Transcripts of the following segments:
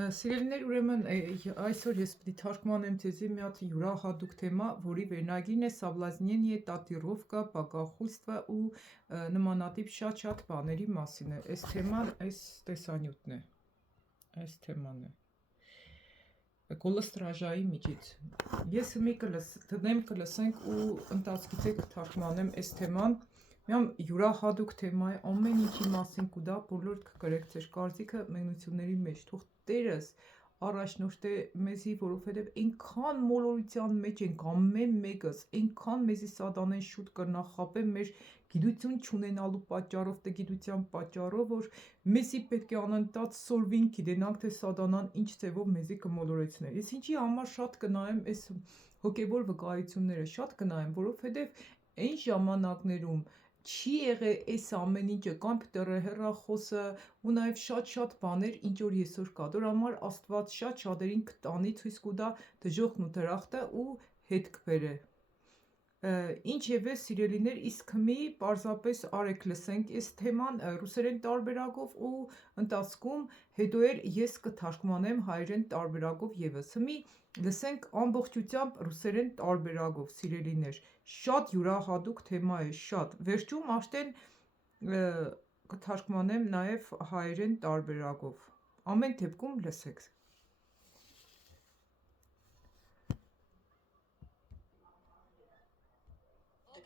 Սիրելիներ, ուրեմն այսօր ես պիտի թարգմանեմ ձեզի մի հատ յուրահատուկ թեմա, որի վերնագիրն է «Соблазнение, татуировка, богохульство» ու նմանատիպ շատ բաների մասին է։ Այս թեման, այս տեսանյութն է։ Այս թեման է։ Կոլստրաժայի միջից։ Ես մի դնեմ կլսենք ու ընթացքից է կթարգմանեմ այս թեման։ Միամ յուրահատուկ թեմա է, ամեն ինչի մասին կուտա բոլոր կգրեք ձեր կարծիքը մենությունների մեջ, թող Տերս առաջնորդե մեզի, որովհետև այնքան մոլորության մեջ ենք ամեն մեկս, այնքան մեզի սատանեն շուտ կնախապե մեր գիտություն չունենալու պատճառով, տգիտության պատճառով, որ մեզի պետք է անընդհատ սորվին գիտենանք, թե սատանան ինչ ձևով մեզի կմոլորեցնե։ Ես ինչի համար շատ կնայեմ այս հոգևոր վկայությունները, շատ կնայեմ, որովհետև այն ժամանակներում չի եղել այս ամեն ինչը, կոմպյուտերը, հեռախոսը ու նաև շատ բաներ, ինչ որ այսօր կա։ Դրա համար Աստված շատերին կտանի ցույց կտա դժոխքն ու դրախտը ու հետ կբերե։ Ինչևէ, սիրելիներ, իսկ մի պարզապես արեք լսենք այս թեման ռուսերեն տարբերակով ու ընթացքում հետո ես կթարգմանեմ հայերեն տարբերակով եւս։ Մի լսենք ամբողջությամբ ռուսերեն տարբերակով, սիրելիներ։ Շատ յուրահատուկ թեմա է, շատ։ Վերջում արդեն կթարգմանեմ նաև հայերեն տարբերակով։ Ամեն դեպքում լսեք։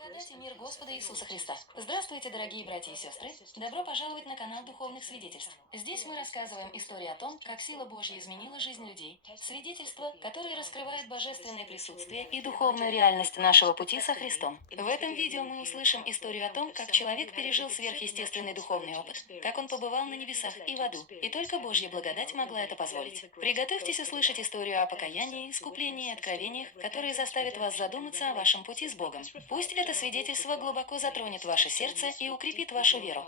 Благодать и мир Господа Иисуса Христа. Здравствуйте, дорогие братья и сестры. Добро пожаловать на канал Духовных Свидетельств. Здесь мы рассказываем истории о том, как сила Божья изменила жизнь людей, свидетельства, которые раскрывают божественное присутствие и духовную реальность нашего пути со Христом. В этом видео мы услышим историю о том, как человек пережил сверхъестественный духовный опыт, как он побывал на небесах и в аду, и только Божья благодать могла это позволить. Приготовьтесь услышать историю о покаянии, искуплении и откровениях, которые заставят вас задуматься о вашем пути с Богом. Пусть это свидетельство глубоко затронет ваше сердце и укрепит вашу веру.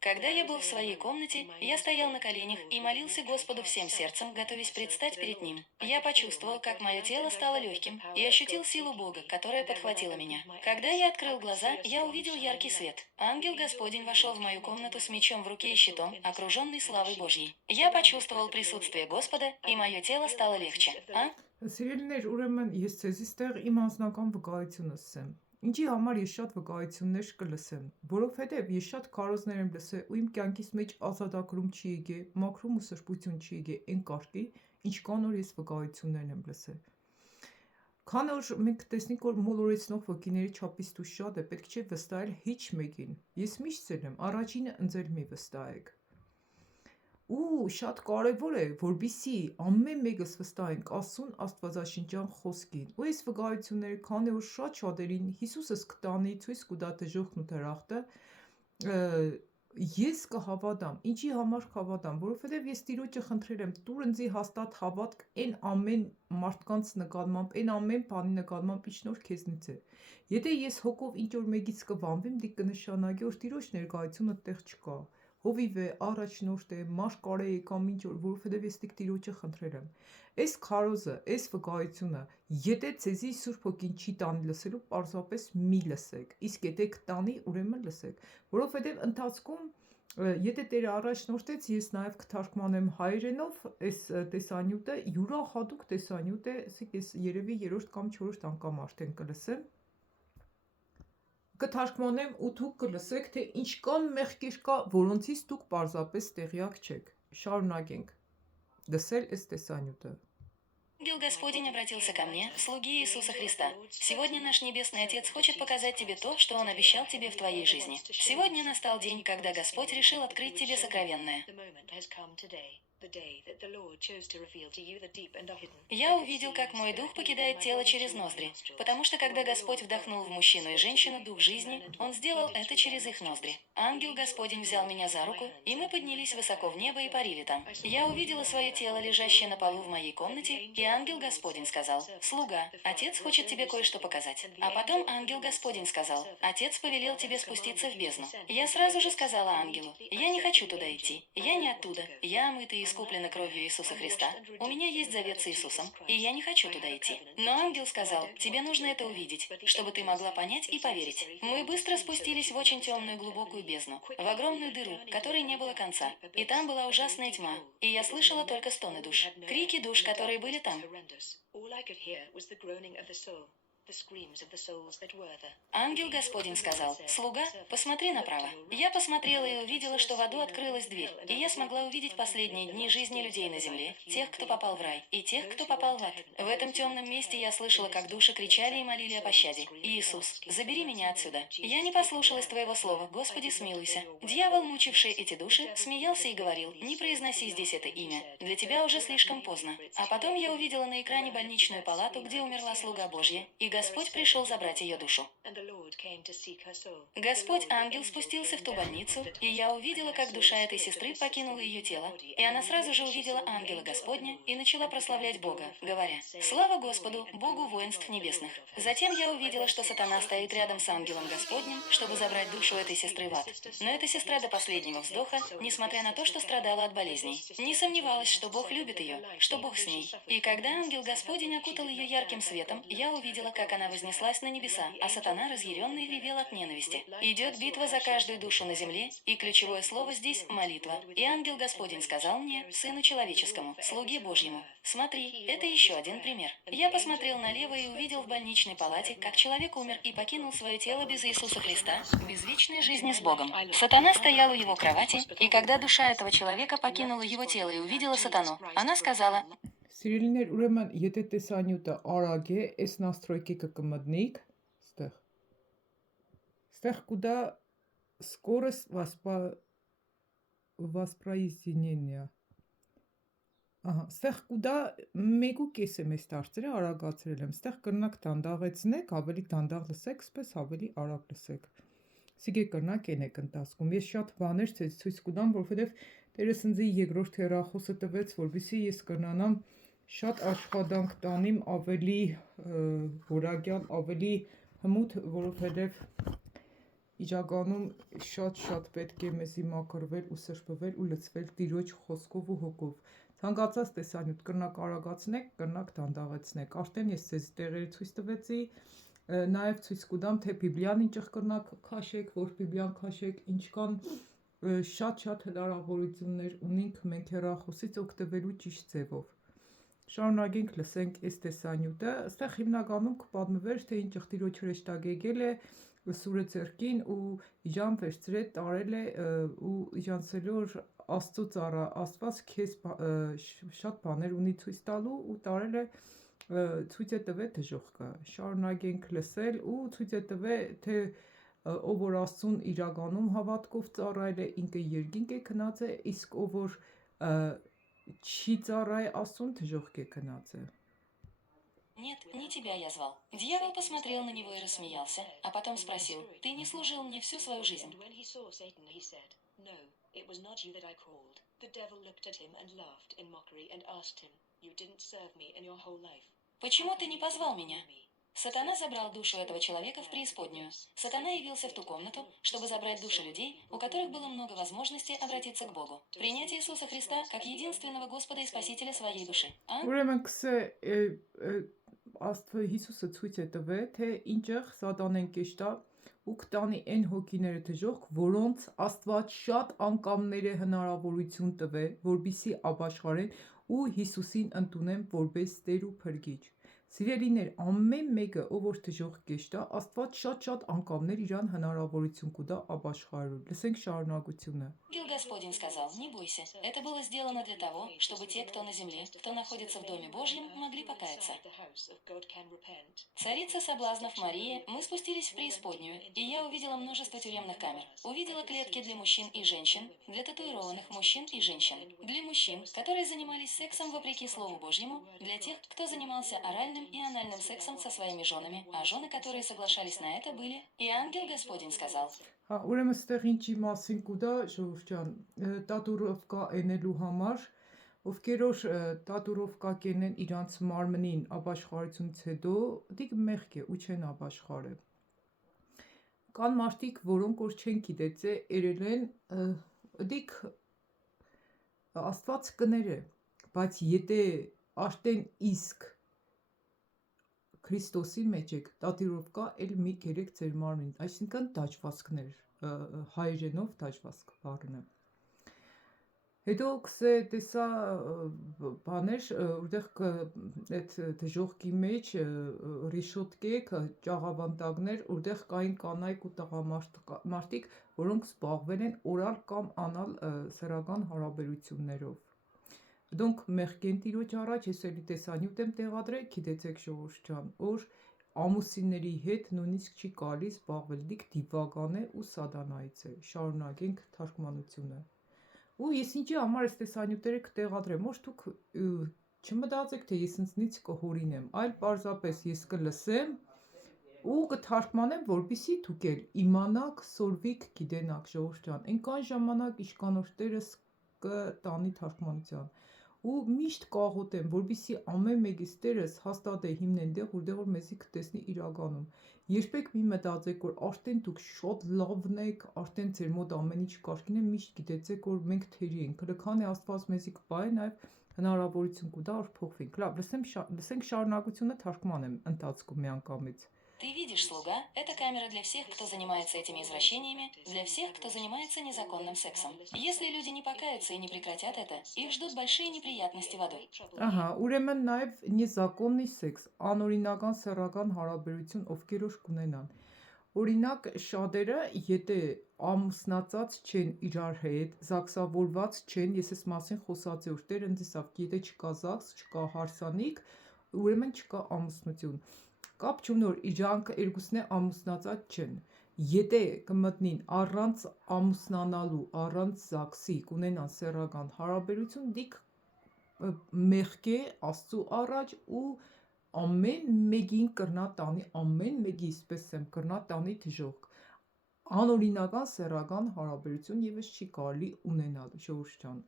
Когда я был в своей комнате, я стоял на коленях и молился Господу всем сердцем, готовясь предстать перед Ним. Я почувствовал, как мое тело стало легким, и ощутил силу Бога, которая подхватила меня. Когда я открыл глаза, я увидел яркий свет. Ангел Господень вошел в мою комнату с мечом в руке и щитом, окруженный славой Божьей. Я почувствовал присутствие Господа, и мое тело стало легче. Սիրելիներ, ուրեմն ես ձեզ այստեղ իմ անձնական վկայությունը ասեմ։ Ինչի համար ես շատ վկայություններ կլսեմ, որովհետև ես շատ քարոզներ եմ լսել ու իմ կյանքից մեջ ազատագրում չի եկել, մաքրում ու սրբություն չի եկել այն կարգի, ինչքան որ ես վկայություններ եմ լսել։ Քան որ մենք տեսնենք, որ մոլորեցնող վկիների չափից դու շատ է, պետք չէ վստահել ոչ մեկին։ Ես միշտ ասել եմ, առաջինը ընձել մի վստահեք։ Ու շատ կարևոր է, որբիսի ամեն մեկս վստահենք Աստծուն Աստվածաշնչյան խոսքին։ Ու այս վկայությունները, քանի որ շատերին Հիսուսս կտանի ցույց կտա դժոխքն ու դրախտը, ես կհավատամ։ Ինչի համար կհավատամ, որովհետև ես Տիրոջը խնդրել եմ, տուր ինձի հաստատ հավատք այն ամեն մարդկանց նկատմամբ, այն ամեն բանի նկատմամբ, ինչ որ քեզնից է։ Եթե ես հոգով ինչ որ մեկից կվանվեմ, դի կնշանակի, որ Տիրոջ ներկայությունը տեղ չկա։ Հովիվ է, առաջնորդ է, մաշկար է կամ ինչ որ, որովհետև ես Տիրոջը խնդրել եմ։ Այս քարոզը, այս վկայությունը, եթե ցեզի Սուրբ Հոգին չի տանի լսելու, պարզապես մի լսեք։ Իսկ եթե կտանի, ուրեմն լսեք, որովհետև ընթացքում եթե Տերը առաջնորդեց, ես նաև կթարգմանեմ հայերենով այս տեսանյութը, յուրահատուկ տեսանյութ է, ասեք ես երևի 3-րդ կամ 4-րդ անգամ արդեն կլսեմ։ Կթարգմանեմ ու դուք կլսեք, թե ինչքան մեղքեր կա, որոնցից դուք պարզապես տեղյակ չեք։ Շարունակենք լսել այս տեսանյութը։ Ангел Господень обратился ко мне, слуги Иисуса Христа. Сегодня наш Небесный Отец хочет показать тебе то, что Он обещал тебе в твоей жизни. Сегодня настал день, когда Господь решил открыть тебе сокровенное. Я увидел, как мой дух покидает тело через ноздри, потому что когда Господь вдохнул в мужчину и женщину дух жизни, Он сделал это через их ноздри. Ангел Господень взял меня за руку, и мы поднялись высоко в небо и парили там. Я увидела свое тело, лежащее на полу в моей комнате, и ангел Господень сказал: «Слуга, Отец хочет тебе кое-что показать». А потом ангел Господень сказал: «Отец повелел тебе спуститься в бездну». Я сразу же сказала ангелу: «Я не хочу туда идти, я не оттуда, я омытый искуплена кровью Иисуса Христа, у меня есть завет с Иисусом, и я не хочу туда идти. Но ангел сказал, тебе нужно это увидеть, чтобы ты могла понять и поверить. Мы быстро спустились в очень темную глубокую бездну, в огромную дыру, которой не было конца. И там была ужасная тьма, и я слышала только стоны душ, крики душ, которые были там. Ангел Господень сказал, «Слуга, посмотри направо». Я посмотрела и увидела, что в аду открылась дверь, и я смогла увидеть последние дни жизни людей на земле, тех, кто попал в рай, и тех, кто попал в ад. В этом темном месте я слышала, как души кричали и молили о пощаде. «Иисус, забери меня отсюда. Я не послушалась Твоего слова, Господи, смилуйся». Дьявол, мучивший эти души, смеялся и говорил, «Не произноси здесь это имя, для тебя уже слишком поздно». А потом я увидела на экране больничную палату, где умерла слуга Божья, и Господь пришел забрать ее душу. Господь, ангел, спустился в ту больницу, и я увидела, как душа этой сестры покинула ее тело, и она сразу же увидела ангела Господня и начала прославлять Бога, говоря, «Слава Господу, Богу воинств небесных». Затем я увидела, что сатана стоит рядом с ангелом Господним, чтобы забрать душу этой сестры в ад. Но эта сестра до последнего вздоха, несмотря на то, что страдала от болезней, не сомневалась, что Бог любит ее, что Бог с ней. И когда ангел Господень окутал ее ярким светом, я увидела, как она вознеслась на небеса, а сатана, разъяренный, ревел от ненависти. Идет битва за каждую душу на земле, и ключевое слово здесь – молитва. И ангел Господень сказал мне, Сыну Человеческому, Слуге Божьему, смотри, это еще один пример. Я посмотрел налево и увидел в больничной палате, как человек умер и покинул свое тело без Иисуса Христа, без вечной жизни с Богом. Сатана стоял у его кровати, и когда душа этого человека покинула его тело и увидела сатану, она сказала, Սիրելիներ, ուրեմն, եթե տեսանյութը արագ է, այս настройкիկը կմտնիկ, ստեղ։ Ստեղ կուտա скорость воспроизведения։ Ահա, ստեղ կուտա 1.5 եմ ես դարձրել, արագացրել եմ։ Ստեղ կրնակ դանդաղեցնեք, ավելի դանդաղ լսեք, սպես ավելի արագ լսեք։ Սիգե կրնակ են եք ընթացքում։ Ես շատ բաներ ցույց կտամ, որովհետև Տերը ինձ երկրորդ հեռախոսը տվեց, որովհետեւ ես կրնանամ շատ աշխատանք տանիմ ավելի որակյալ, ավելի հմուտ, որովհետև իրականում շատ պետք է մեզի մաքրվել ու սրբվել ու լցվել Տիրոջ խոսքով ու հոգով։ Ցանկացած տեսանյութ կրնակ արագացնեք, կրնակ դանդաղեցնեք։ Արդեն ես ցեզ տեղերը ցույց տվեցի, նաև ցույց կտամ, թե Բիբլիան ինչ կրնակ քաշեք, որ Բիբլիան քաշեք, ինչքան շատ հնարավորություններ ունենք մենք հեռախոսից օգտվելու ճիշտ ձևով։ Շարունակենք լսենք այս տեսանյութը, այստեղ հիմնականում կպատմվեր, թե ինչ Տիրոջ հրեշտակ եկել է սուրը ցերկին ու իջան վերցրել տարել է ու իջանցել որ Աստծո ծառա, Աստված քեզ շատ բաներ ունի ցույց տալու ու տարել է ցույց է տվել դժողքը։ Շարունակենք լսել ու ցույց է տվել, թե ով որ Աստծուն իրականում հավատքով ծառայել է, ինքը երկինք է քնած է, իսկ ով որ չի ծառայ Աստծուն, դժողք է քնած է։ «Нет, не тебя я звал». Дьявол посмотрел на него и рассмеялся, а потом спросил, «Ты не служил мне всю свою жизнь?» «Почему ты не позвал меня?» Сатана забрал душу этого человека в преисподнюю. Сатана явился в ту комнату, чтобы забрать души людей, у которых было много возможностей обратиться к Богу. Принять Иисуса Христа как единственного Господа и Спасителя своей души. Ուրեմն Աստծո Հիսուսը ցույց է տվել, թե ինչեղ Սատանեն կեշտա ու կտանի այն հոգիները դժոխք, որոնց Աստված շատ անգամներ է հնարավորություն տվել, որբիսի ապաշխարեն ու Հիսուսին ընդունեն որպես Տեր ու Փրկիչ։ Սիրելիներ, ամեն մեկը, ով որ դժոխք կեշտա, Աստված շատ անգամներ իրան հնարավորություն կտա ապաշխարելու։ Լսենք շարունակությունը։ Ангел Господень сказал, не бойся, это было сделано для того, чтобы те, кто на земле, кто находится в Доме Божьем, могли покаяться. Царица соблазнов Мария, мы спустились в преисподнюю, и я увидела множество тюремных камер. Увидела клетки для мужчин и женщин, для татуированных мужчин и женщин, для мужчин, которые занимались сексом вопреки Слову Божьему, для тех, кто занимался оральным и анальным сексом со своими женами, а жены, которые соглашались на это, были. И ангел Господень сказал, Հա, ուրեմն ստեղ ինչի մասին կուտա, Ժողովուրդ ջան, տատուրովկա ենելու համար, ովքեր որ տատուրովկա կենեն իրանց մարմնին ապաշխարությունից հետո, դիք մեղք է ու չեն ապաշխարել։ Կան մարդիկ, որոնք որ չեն գիտեցե, երել են, դիք Աստված կները, բայց եթե աշտեն իսկ Քրիստոսի մեջ եք, տատիրով կա էլ մի կերեք ձեր մարմին, այսինքն դաջվածքներ, հայերենով դաջվածք բառն է։ Հետո կսե տեսա բաներ, որտեղ այդ դժողքի մեջ ռիշոտկեք, ճաղավանդակներ, որտեղ կային կանայք ու տղամարդիկ, որոնք զբաղվել են օրալ կամ անալ սեռական հարաբերություններով։ Դոնք մեղքեն տիրոջ առաջ, ես էլի տեսանյութ եմ տեղադրել, գիտեցեք ժողովուրդ ջան, որ ամուսինների հետ նույնիսկ չի կարելի զբաղվել, դիք դիվական է ու սատանայից է։ Շարունակենք թարգմանությունը։ Ու ես ինչի համար այս տեսանյութերը կտեղադրեմ, որ դուք չմտածեք, թե ես ինձնից կհորինեմ, այլ պարզապես ես կլսեմ ու կթարգմանեմ, որպեսզի դուք էլ իմանաք, սորվիկ, գիտենաք, ժողովուրդ ջան, այնքան ժամանակ իշխանորդներս կտանի թարգմանության։ Ու միշտ կաղոթեմ, որպեսզի ամեն մեկից Տերս հաստատ է հիմնեն դեղ, որտեղ որ մեզի կտեսնի իրականում։ Երբեք մի մտածեք, որ արդեն դուք շատ լավն եք, արդեն ձեր մոտ ամեն ինչ կարգին է, միշտ գիտեցեք, որ մենք թերի ենք։ Քանի Աստված մեզի կպահի, նաև հնարավորություն կտա, որ փոխվենք։ Լավ, լսենք շարունակությունը թարգմանեմ ընթացքում միանգամից։ Ты видишь, слуга, это камера для всех, кто занимается этими извращениями, для всех, кто занимается незаконным сексом. Если люди не покаятся и не прекратят это, их ждут большие неприятности в аду. Ահա, ուրեմն նաև նեզակոննի սեքս, անօրինական սեռական հարաբերություն ովքերոշ կունենան։ Օրինակ, շատերը, եթե ամուսնացած չեն իրար հետ, զաքսավորված չեն, ես այս մասին խոսած եմ, որ Տեր ընդիսավ, եթե չկա զաքս, չկա հարսանիք, ուրեմն չկա ամուսնություն։ Կապ չունի, որ իրանք երկուսն է ամուսնացած չեն։ Եթե կմտնին առանց ամուսնանալու, առանց զաքսի կունենան սեռական հարաբերություն, դիք մեղք է Աստծու առաջ ու ամեն մեկին կրնա տանի, ամեն մեկի իսպես եմ կրնա տանի դժոխք։ Անօրինական սեռական հարաբերություն եւս չի կարելի ունենալ, ժողովուրդ ջան։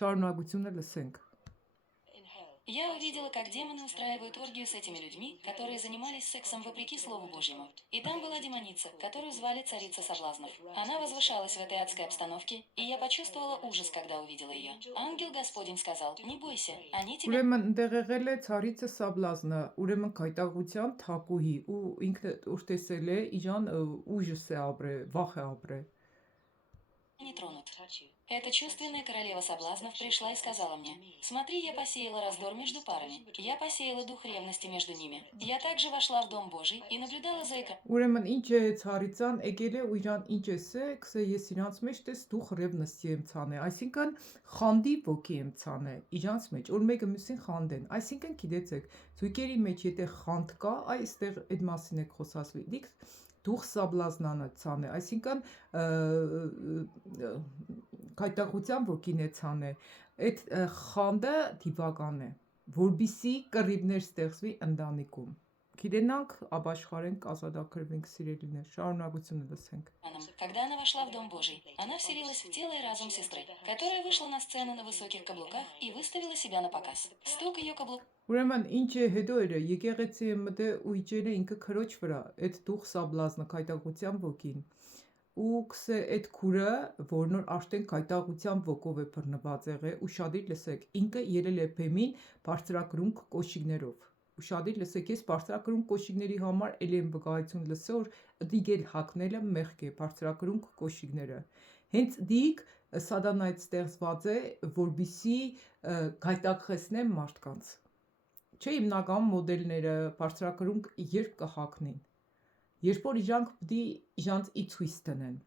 Շարունակությունը լսենք։ Я увидела, как демоны устраивают оргию с этими людьми, которые занимались сексом вопреки Слову Божьему. И там была демоница, которую звали Царица Соблазнов. Она возвышалась в этой адской обстановке, и я почувствовала ужас, когда увидела ее. Ангел Господень сказал: «Не бойся, они тебя...» Ուրեմն ընդեղ եղել է Ցարիցը Սաբլազնը, ուրեմն կայտագության թակուհի, ու ինքը ուր տեսել է իրան ուժս է ապրե, վախ է ապրե։ не тронут. Эта чувственная королева соблазнов пришла и сказала мне: «Смотри, я посеяла раздор между парами. Я посеяла дух ревности между ними. Я также вошла в Дом Божий и наблюдала за экраном». Ուրեմն ինչ է Ցարիցան եկել է ու իրան ինչ էսե, կսե ես իրանց մեջ տես դուխ ռևնստի եմ ցանե, այսինքն խանդի ոգի եմ ցանե իրանց մեջ, որ մեկը մյուսին խանդեն, այսինքն գիտեցեք, զույգերի մեջ եթե խանդ կա, այստեղ այդ մասին եք խոսածվի, դիք դուխ սաբլազնանը ցանե, այսինքն կայտակության ոգին է ցանե, այդ խանդը դիվական է, որբիսի կռիվներ ստեղծվի ընտանիքում։ Գիտենանք, ապաշխարենք, ազատագրվենք, սիրելիներ, շարունակությունը լսենք։ Когда она вошла в Дом Божий, она вселилась в тело и разум сестры, которая вышла на сцену на высоких каблуках и выставила себя на показ. Стук ее каблуков. Ուրեմն ինչ է հետո էր եկեղեցի մտե ու իջել է ինքը քրոջ վրա, այդ դուխ սաբլազնը կայտակության ոգին։ Ու կսե այդ քուրը, որ նոր աշտեն կայտակության ոգով է բռնված եղել, ու շատիր լսեք, ինքը ելել է բեմին բարձրակրունկ կոշիկներով։ Ու շատիր լսեք, ես բարձրակրունկ կոշիկների համար էլ եմ վկայություն լսել, որ դիգել հակնելը մեղք է, բարձրակրունկ կոշիկները։ Հենց դիգ սատանայից ստեղծված է, որբիսի կայտակխեցնե մարդկանց։ Չէ, հիմնական մոդելները բարձրակրունկ երբ կհակնին, երբ որ իրանք պիտի իրանց ի ցույց տնեն։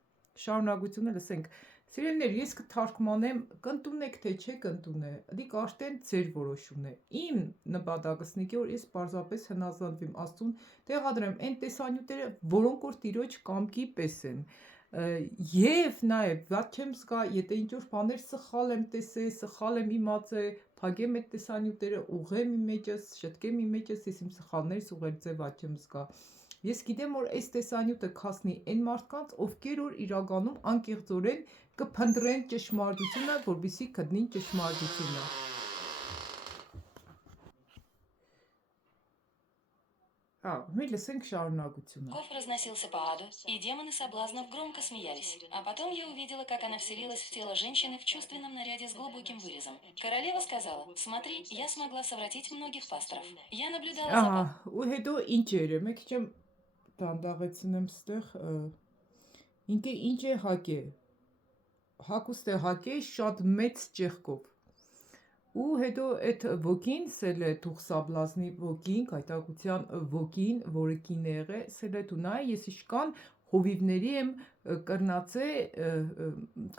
Շարունակությունը լսենք։ Սիրելիներ, ես կթարգմանեմ, կընդունեք թե չեք ընդունե, դիք արդեն ձեր որոշումն է։ Իմ նպատակս նիկի, որ ես պարզապես հնազանդվեմ Աստծուն, տեղադրեմ այն տեսանյութերը, որոնք որ Տիրոջ կամքի պես են։ Եվ նաև վատ չեմ զգա, եթե ինչ-որ բաներ սխալ եմ տեսել, սխալ եմ իմացել, փակեմ այդ տեսանյութերը, ուղղեմ իմ մեջս, շտկեմ իմ մեջս, ես իմ սխալներից ուղղել ձև վատ չեմ զգա։ Ես գիտեմ, որ այս տեսանյութը կհասնի այն մարդկանց, ովքեր որ իրականում անկեղծորեն կփնտրեն ճշմարտությունը, որպեսզի գտնին ճշմարտությունը։ Մի լսենք շարունակությունը։ Ков разносился по аду, и демоны соблазнов громко смеялись. А потом я увидела, как она вселилась в тело женщины в чувственном наряде с глубоким вырезом. Королева сказала: «Смотри, я смогла совратить многих пасторов. Я наблюдала за Ահա, ու հետո ինչ էր, մեկ քիչ դանդաղեցնեմ ստեղ, ինքը ինչ է հակե։ Հակուստ է հակե շատ մեծ ճեղքով։ Ու հետո այդ ոգին սել է թուղ սաբլազնի ոգին, կայտակության ոգին, որը կիներ է, սել է տունայ, ես իշկան հովիվների եմ կրնացե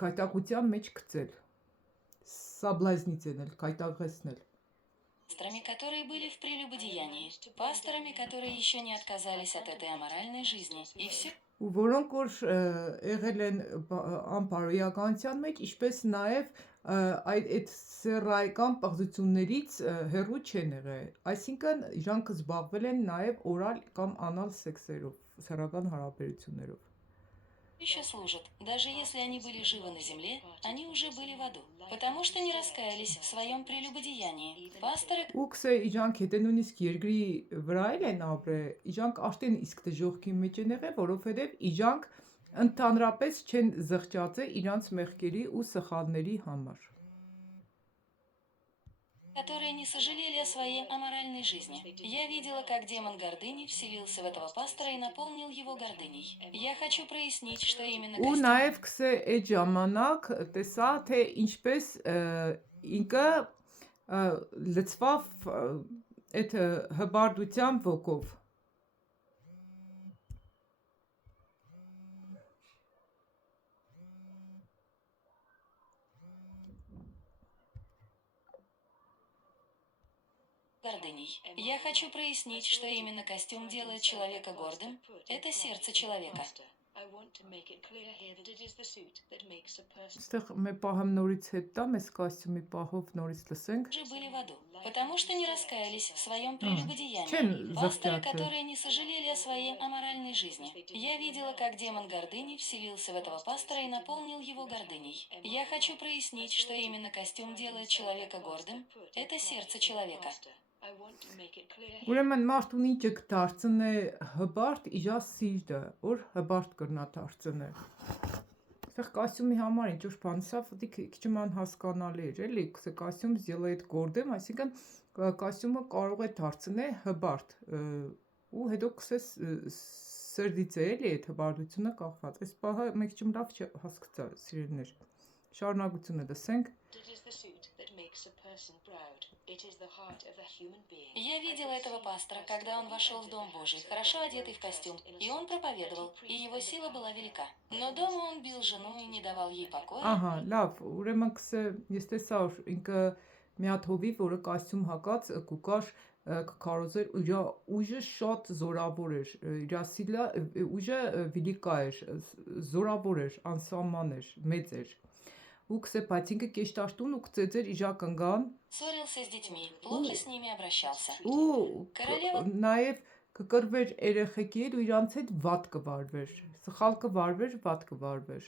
կայտակության մեջ կծել։ Սաբլազնից ենել, կայտաղեցնել։ пасторами, которые были в прелюбодеянии, пасторами, которые еще не отказались от этой аморальной жизни. И все Ու որոնք որ եղել են անպարոյականության մեջ, ինչպես նաև այդ սեռայական պղծություններից հեռու չեն եղել։ Այսինքն իրանք զբաղվել են նաև օրալ կամ անալ սեքսերով, սեռական հարաբերություններով։ еще служат. Даже если они были живы на земле, они уже были в аду, потому что не раскаялись в своем прелюбодеянии. Пасторы, Ու կսե իրանք հետը նույնիսկ երկրի վրա են ապրել, իրանք աշտեն իսկ դժողքի մեջ են եղել, որովհետև իրանք ընդհանրապես չեն զղջացել իրանց մեղքերի ու սխալների համար։ которые не сожалели о своей аморальной жизни. Я видела, как демон гордыни вселился в этого пастора и наполнил его гордыней. Я хочу прояснить, что именно Ու նաև կսե այդ ժամանակ տեսա, թե ինչպես ինքը լծվավ այդ հբարդության ոգով։ гордыней. Я хочу прояснить, что именно костюм делает человека гордым. Это сердце человека. Այստեղ մեր պահեմ նորից հետ տամ, այս կոստյումի պահով նորից լսենք։ Же были в аду, потому что не раскаялись в своем Чем прелюбодеянии. Пасторы, захтятся? которые не сожалели о своей аморальной жизни. Я видела, как демон гордыни вселился в этого пастора и наполнил его гордыней. Я хочу прояснить, что именно костюм делает человека гордым. Это сердце человека. Ուրեմն մարդուն ինչը կդարձնե հբարդ իրա սիրտը, որ հբարդ կրնա դարձնել։ Այստեղ կոստյումի համար ինչ որ բան սա ֆտի քիչ ման հասկանալի էր, էլի, կսե կոստյում сделает гордым, այսինքն կոստյումը կարող է դարձնել հբարդ, ու հետո կսե սրդից է էլի այդ հբարդությունը կախված։ Այս պահը մեկ քիչ լավ չհասկացա, սիրելիներ։ Շարունակությունը լսենք։ Я видела этого пастора, когда он вошел в Дом Божий, хорошо одетый в костюм, и он проповедовал, и его сила была велика. Но дома он бил жену и не давал ей покоя. Ահա, լավ, ուրեմն կսե ես տեսա որ ինքը մի հատ հովիվ, որը կոստյում հակած կուկար կկարոզեր, իր ուժը շատ զորավոր էր, իր սիլը ուժը վիլիկա էր, զորավոր էր, անսահման էր, մեծ էր։ Ու կսե բայց ինքը կեշտաշտուն ու կծեծեր իրա կնգան Ссорился с детьми, плохо с ними обращался. ու նաև կկրվեր երեխեքի հետ ու իրանց հետ վատ կվարվեր, սխալ կվարվեր, վատ կվարվեր։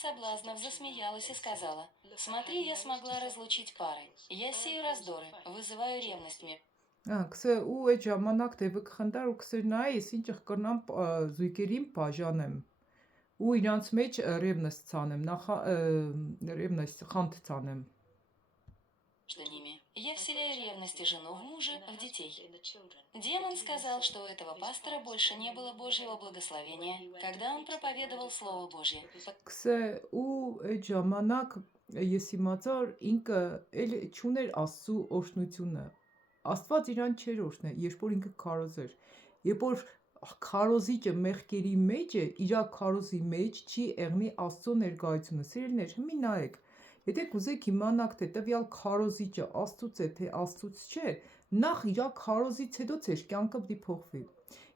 Соблазнов засмеялась и сказала: «Смотри, я смогла разлучить пары. Я сею раздоры, вызываю ревность мне». Կսե ու այդ ժամանակ դեպը կխնդար ու կսեր նայ, ես ինչ կրնամ զույգերին բաժանեմ ու իրանց մեջ ռևնեստ ցանեմ, ռևնեստ խանդ ցանեմ։ Между ними. Я вселяю ревность и жену в мужа, в детей. Демон сказал, что у этого пастора больше не было Божьего благословения, когда он проповедовал Слово Божье. Կսե ու այդ ժամանակ ես իմացա որ ինքը էլ չուներ Աստծո օրհնությունը։ Աստված իրան չէր օրհնել, երբ որ ինքը քարոզ էր։ Երբ որ քարոզիչը մեղքերի մեջ է, իր քարոզի մեջ չի եղնի Աստծո ներկայությունը։ Սիրելիներ, հիմի նայեք։ Եթե կուզեք իմանաք թե տվյալ քարոզիչը Աստծուց է թե Աստծուց չէ, նախ իր քարոզից հետո ձեր կյանքը պիտի փոխվի։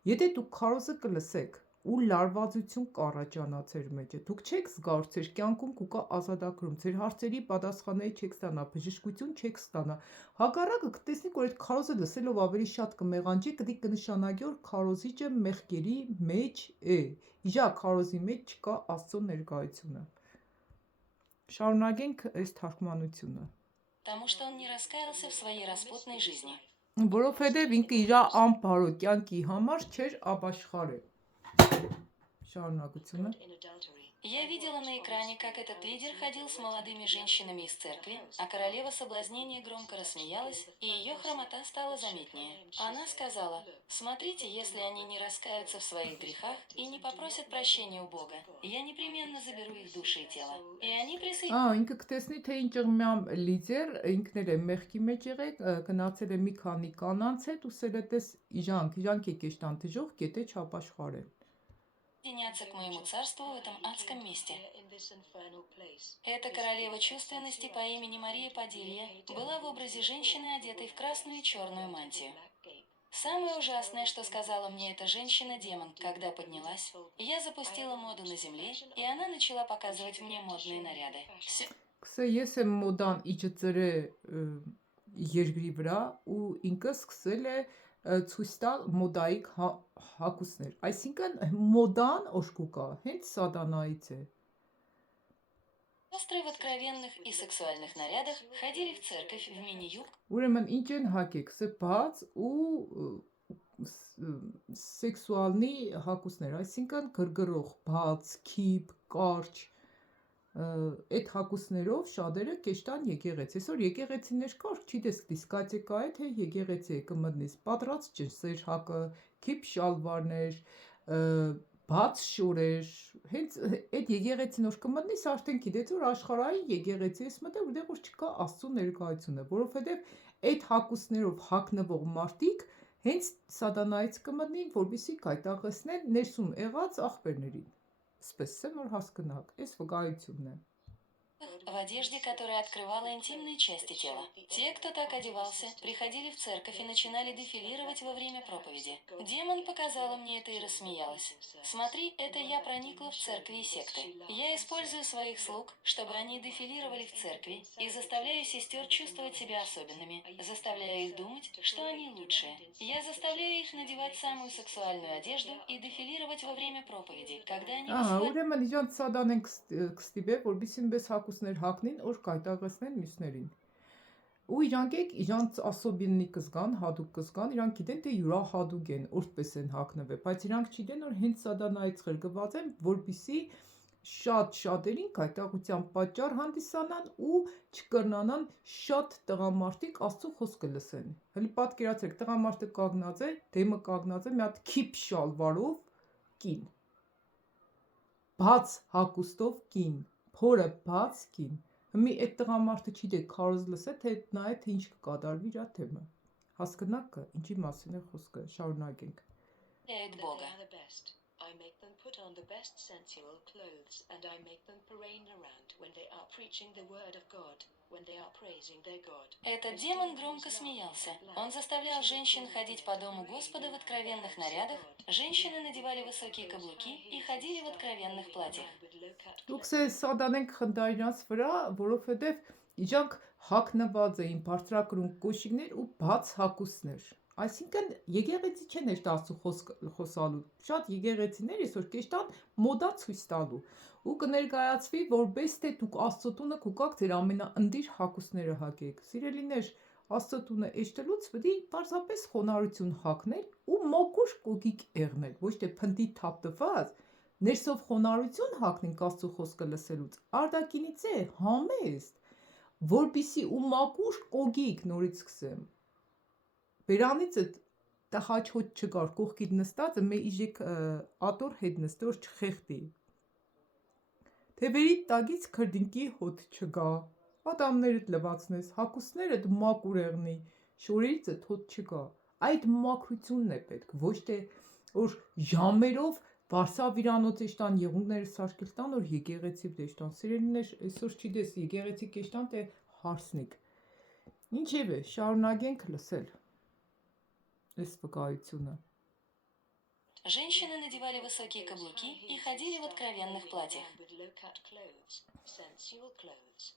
Եթե դուք քարոզը կլսեք ու լարվածություն կառաջանա ձեր մեջ, դուք չեք զգար ձեր կյանքում կուկա ազատագրում, ձեր հարցերի պատասխաններ չեք ստանա, բժշկություն չեք ստանա։ Հակառակը կտեսնիք որ այդ քարոզը լսելով ավելի շատ կմեղանջի, կդի կնշանակի որ քարոզիչը մեղքերի մեջ է։ Իր քարոզի մեջ չկա Աստծո ներկայությունը։ Շարունակենք այս թարգմանությունը։ Потому что он не раскаялся в своей распутной жизни. Որովհետև ինքը իր անբարո կյանքի համար չէր ապաշխարել։ Շարունակությունը։ Я видела на экране, как этот лидер ходил с молодыми женщинами из церкви, а королева соблазнения громко рассмеялась, и ее хромота стала заметнее. Она сказала: «Смотрите, если они не раскаются в своих грехах и не попросят прощения у Бога, я непременно заберу их души и тело». И они присоединились. Ինքը կտեսնի, թե ինչ ըղմյամ լիդեր, ինքն էլ է մեղքի մեջ եղեք, գնացել է մի քանի կանանց հետ, ուսել է տես իժանք եկեշտան դժող, կետե չապաշխարել։ Присоединяться к моему царству в этом адском месте. Эта королева чувственности по имени Мария Падилья была в образе женщины, одетой в красную и черную мантию. Самое ужасное, что сказала мне эта женщина-демон, когда поднялась, я запустила моду на земле, и она начала показывать мне модные наряды. Կսե ես եմ մոդան իջը ծրե երկրի վրա ու ինքը սկսել է ցույց տալ մոդայի հակուսներ։ Այսինքն մոդան օշկուկա, հենց սատանայից է։ Сестры в откровенных и сексуальных нарядах ходили в церковь в мини-юбках. Ուրեմն ինչ են հակեք, սե բաց ու սեքսուալնի հակուսներ, այսինքն գրգռող, բաց, քիփ, կարճ, այդ հակուսներով շատերը կեշտան եկեղեցի։ Այսօր եկեղեցիներ կար, չիտես դիսկոտեկա է, թե եկեղեցի կմտնես, պատրած ջնսեր հակը, քիփ շալվարներ, բաց շորեր, հենց այդ եկեղեցին որ կմտնես, արդեն գիտես որ աշխարհային եկեղեցի ես մտել, որտեղ որ չկա Աստծո ներկայությունը, որովհետև այդ հակուսներով հակնվող մարդիկ հենց սատանայից կմտնին, որպեսզի կայտակեցնեն ներսում եղած աղբերներին։ Սպես եմ որ հասկանաք, այս վկայությունն է։ В одежде, которая открывала интимные части тела. Те, кто так одевался, приходили в церковь и начинали дефилировать во время проповеди. Демон показала мне это и рассмеялась. Смотри, это я проникла в церкви и секты. Я использую своих слуг, чтобы они дефилировали в церкви, и заставляю сестер чувствовать себя особенными, заставляю их думать, что они лучшие. Я заставляю их надевать самую сексуальную одежду и дефилировать во время проповеди, когда они ուրեմն իրանց սադան են կստիպե, որպեսզի մեզ հակուսներ հակնին, որ կայտակեցնեն մյուսներին։ Ու իրանք ասոբիննի կզգան, հադուկ կզգան, իրանք գիտեն թե յուրահատուկ են, որպես են հակնվել, բայց իրանք չգիտեն որ հենց սատանայից ղրգված են, որպեսզի շատ շատերին կայտակության պատճառ հանդիսանան ու չկրնանան շատ տղամարդիկ Աստծո խոսքը լսեն։ Հələ պատկերացրեք, տղամարդը կանգնած է, դեմը կանգնած է, մի հատ քիփ շալվարով կին։ Բաց հակուստով կին, փորը բաց կին։ Հիմի այդ տղամարդը չի դե քարոզ լսե, թե նայ թե ինչ կկատարվի իր թեմը։ Հասկանաք, ինչի մասին է խոսքը, շարունակենք։ Бога. I make them put on the best sensual clothes, and I make them parade around when they are preaching the word of God, when they are praising their God. Этот демон громко смеялся. Он заставлял женщин ходить по дому Господа в откровенных нарядах. Женщины надевали высокие каблуки и ходили в откровенных платьях. Դուք սադան ենք խնդա իրանց վրա, որովհետև իրանք հակնված էին բարձրակրուն կոշիկներ ու բաց հակուսներ։ Այսինքն եկեղեցի չեն էր Աստծո խոսալու։ Շատ եկեղեցիներ այսօր կեշտան մոդա ցույց տալու ու կներկայացվի որպես թե դուք Աստծո տունը կուկաք ձեր ամենաընդիր հակուսները հակեք։ Սիրելիներ, Աստծո տունը էջտելուց պետք է պարզապես խոնարհություն հակնել ու մոկուշ կոկիկ եղնել, ոչ թե փնտի թափտված ներսով խոնարհություն հակնենք Աստծո խոսքը լսելուց։ Արտակինից է համեստ, որպիսի ու մակուշ կոկիկ նորից սկսեմ։ Բերանից դա հաչոտ չկար, կողքիդ նստածը մե իժեք ատոր հետ նստի, որ չխեղդի։ Թևերի տագից քրդինկի հոտ չգա, ատամներդ լվացնես, հակուսներդ մակուր եղնի, շորերիցդ հոտ չգա։ Այդ մաքրությունն է պետք, ոչ թե որ ժամերով Վարսավիրանոց էշտան եղունգները սարքել տան, որ եկեղեցի դեշտան։ Սիրելիներ, այսօր չի դես եկեղեցի կեշտան, թե հարսնիկ։ Ինչև է, շարունակենք լսել։ Այս վկայությունը։ Женщины надевали высокие каблуки и ходили в откровенных платьях.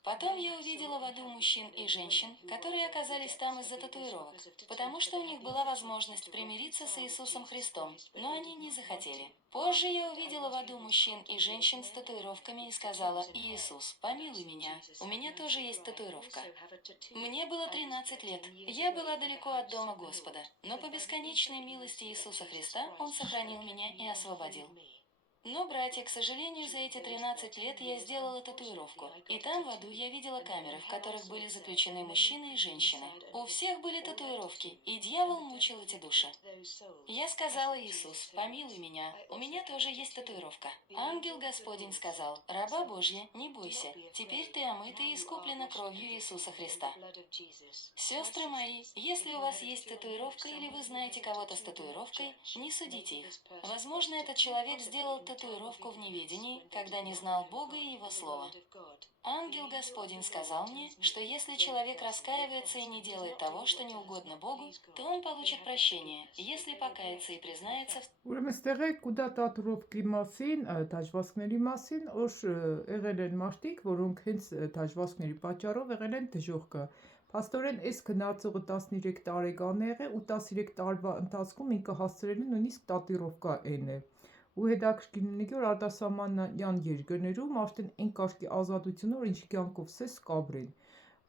Потом я увидела в аду мужчин и женщин, которые оказались там из-за татуировок, потому что у них была возможность примириться с Иисусом Христом, но они не захотели. Позже я увидела в аду мужчин и женщин с татуировками и сказала: «Иисус, помилуй меня, у меня тоже есть татуировка». Мне было 13 лет, я была далеко от дома Господа, но по бесконечной милости Иисуса Христа Он сохранил меня и освободил. Но, братья, к сожалению, за эти 13 лет я сделала татуировку. И там в аду я видела камеры, в которых были заключены мужчины и женщины. У всех были татуировки, и дьявол мучил эти души. Я сказала: «Иисус, помилуй меня, у меня тоже есть татуировка». Ангел Господень сказал: «Раба Божья, не бойся, теперь ты омыта и искуплена кровью Иисуса Христа». Сестры мои, если у вас есть татуировка или вы знаете кого-то с татуировкой, не судите их. Возможно, этот человек сделал татуировку в неведении, когда не знал Бога и Его Слова. Ангел Господень сказал мне, что если человек раскаивается и не делает того, что не угодно Богу, то он получит прощение, если покается и признается в Ուրեմն ստեղ է կուդա տատուրովկի մասին, դաժվասքների մասին, որ եղել են մարդիկ, որոնք հենց դաժվասքների պատճառով եղել են դժոխքը։ Փաստորեն այս գնացողը 13 տարեկան է եղել ու 13 տարվա ընթացքում ինքը հասցրել է նույնիսկ տատիրովկա էնը։ Ու հետաքրքիրն է, որ արտասահմանյան երկրներում արդեն այն կարգի ազատությունը, որ ինչի կյանքով սես կաբրեն։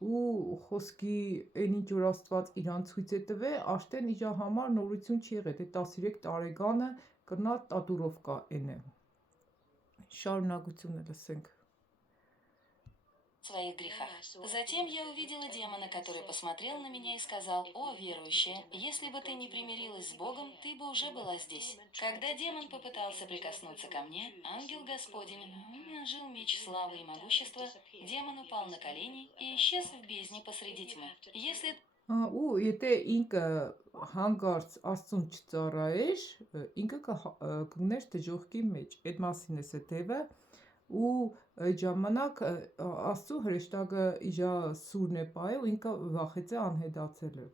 Ու խոսքի այն ինչ որ Աստված իրան ցույց է տվել, արդեն իր համար նորություն չի եղել, թե 13 տարեկանը կնա տատուրովկա էնը։ Շարունակությունը լսենք։ своих грехах. Затем я увидела демона, который посмотрел на меня и сказал: «О, верующая, если бы ты не примирилась с Богом, ты бы уже была здесь». Когда демон попытался прикоснуться ко мне, ангел Господень наложил меч славы и могущества, демон упал на колени и исчез в бездне посреди тьмы. Если Ու եթե ինքը հանգարց Աստծուն չծառայեր, ինքը կգներ դժոխքի մեջ։ Այդ մասին է հետևը ու այդ ժամանակ Աստծո հրեշտակը իր սուրն է պայել ու ինքը վախեց է անհետացել է։